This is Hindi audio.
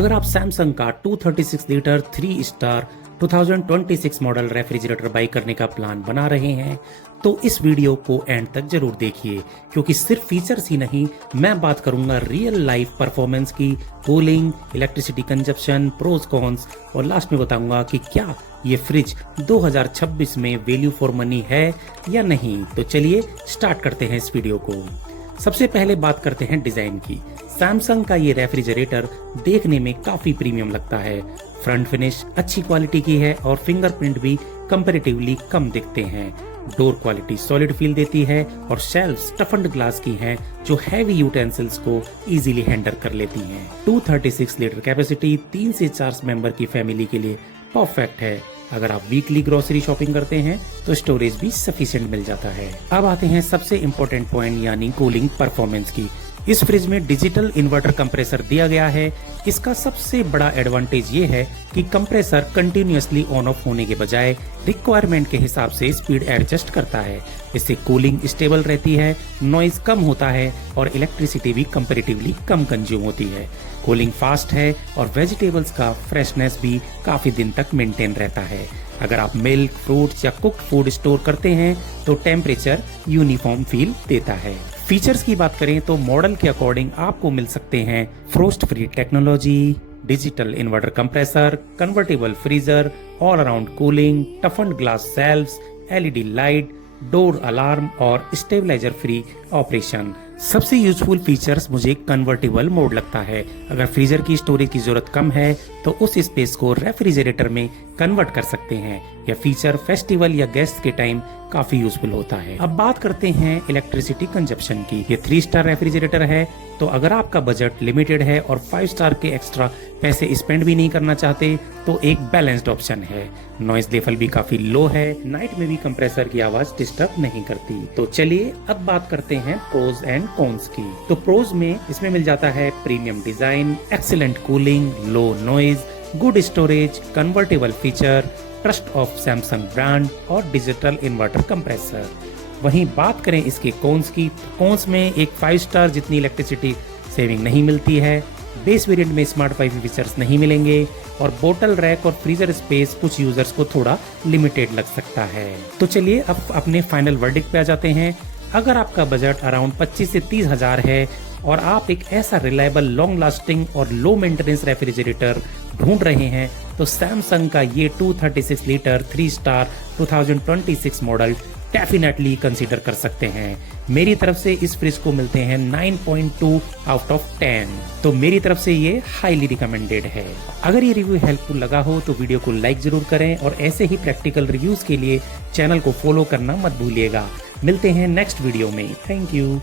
अगर आप सैमसंग का 236 litre 3 star 2026 model refrigerator by करने का प्लान बना रहे हैं तो इस वीडियो को एंड तक जरूर देखिए, क्योंकि सिर्फ फीचर्स ही नहीं, मैं बात करूंगा रियल लाइफ परफॉर्मेंस की, cooling, electricity consumption, pros cons और लास्ट में बताऊंगा कि क्या ये फ्रिज 2026 में वैल्यू फॉर मनी है या नहीं। तो चलिए स्टार्ट करते हैं इस वीडियो को। सबसे पहले बात करते हैं डिजाइन की। सैमसंग का ये रेफ्रिजरेटर देखने में काफी प्रीमियम लगता है। फ्रंट फिनिश अच्छी क्वालिटी की है और फिंगरप्रिंट भी कंपैरेटिवली कम दिखते हैं। डोर क्वालिटी सॉलिड फील देती है और शेल्फ्स टफन्ड ग्लास की हैं जो हैवी यूटेंसिल्स को इजीली हैंडल कर लेती हैं। 236 लीटर कैपेसिटी 3 से 4 मेंबर की फैमिली के लिए परफेक्ट है। अगर आप वीकली ग्रोसरी शॉपिंग करते हैं तो स्टोरेज भी सफिशिएंट मिल जाता है। अब आते हैं सबसे इम्पोर्टेंट पॉइंट यानी कूलिंग परफॉर्मेंस की। इस फ्रिज में डिजिटल इन्वर्टर कंप्रेसर दिया गया है। इसका सबसे बड़ा एडवांटेज ये है कि कंप्रेसर कंटिन्यूअसली ऑन ऑफ होने के बजाय रिक्वायरमेंट के हिसाब से स्पीड एडजस्ट करता है। इससे कूलिंग स्टेबल रहती है, नॉइज कम होता है और इलेक्ट्रिसिटी भी कंपैरेटिवली कम कंज्यूम होती है। कूलिंग फास्ट है और वेजिटेबल्स का फ्रेशनेस भी काफी दिन तक मेंटेन रहता है। अगर आप मिल्क, फ्रूट्स या कुक्ड फूड स्टोर करते हैं तो टेम्परेचर यूनिफॉर्म फील देता है। फीचर्स की बात करें तो मॉडल के अकॉर्डिंग आपको मिल सकते हैं frost free technology, digital inverter compressor, convertible freezer, all around cooling, toughened glass shelves, LED light, door alarm और स्टेबलाइजर फ्री ऑपरेशन। सबसे यूजफुल फीचर्स मुझे कन्वर्टेबल मोड लगता है। अगर फ्रीजर की स्टोरेज की जरूरत कम है तो उस स्पेस को रेफ्रिजरेटर में कन्वर्ट कर सकते हैं। यह फीचर फेस्टिवल या गेस्ट के टाइम काफी यूजफुल होता है। अब बात करते हैं इलेक्ट्रिसिटी कंजप्शन की। ये 3 स्टार रेफ्रिजरेटर है, तो अगर आपका बजट लिमिटेड है और 5 स्टार के एक्स्ट्रा पैसे स्पेंड भी नहीं करना चाहते तो एक बैलेंस्ड ऑप्शन है। नॉइज लेवल भी काफी लो है, नाइट में भी कंप्रेसर की आवाज डिस्टर्ब नहीं करती। तो चलिए अब बात करते हैं प्रोज एंड कॉन्स की। तो प्रोज में इसमें मिल जाता है premium design, excellent cooling, low noise, good storage, convertible feature, trust of Samsung brand और डिजिटल इन्वर्टर कंप्रेसर। वहीं बात करें इसके कॉन्स की, कॉन्स में एक 5 स्टार जितनी इलेक्ट्रिसिटी सेविंग नहीं मिलती है, बेस वेरिएंट में स्मार्ट वाईफाई फीचर्स नहीं मिलेंगे और बोतल रैक और फ्रीजर स्पेस कुछ यूजर्स को थोड़ा लिमिटेड लग सकता है। तो चलिए अब अपने फाइनल वर्डिक्ट पे आ जाते हैं। अगर आपका बजट अराउंड 25 से 30 हजार है और आप एक ऐसा रिलायबल, लॉन्ग लास्टिंग और लो मेंटेनेंस रेफ्रिजरेटर ढूंढ रहे हैं तो सैमसंग का ये 236 litre 3 star 2026 model definitely consider कर सकते हैं। मेरी तरफ से इस फ्रिज को मिलते हैं 9.2 आउट ऑफ 10। तो मेरी तरफ से ये हाईली रिकमेंडेड है। अगर ये रिव्यू हेल्पफुल लगा हो तो वीडियो को लाइक जरूर करें और ऐसे ही प्रैक्टिकल रिव्यूज के लिए चैनल को फॉलो करना मत भूलिएगा। मिलते हैं नेक्स्ट वीडियो में। Thank you.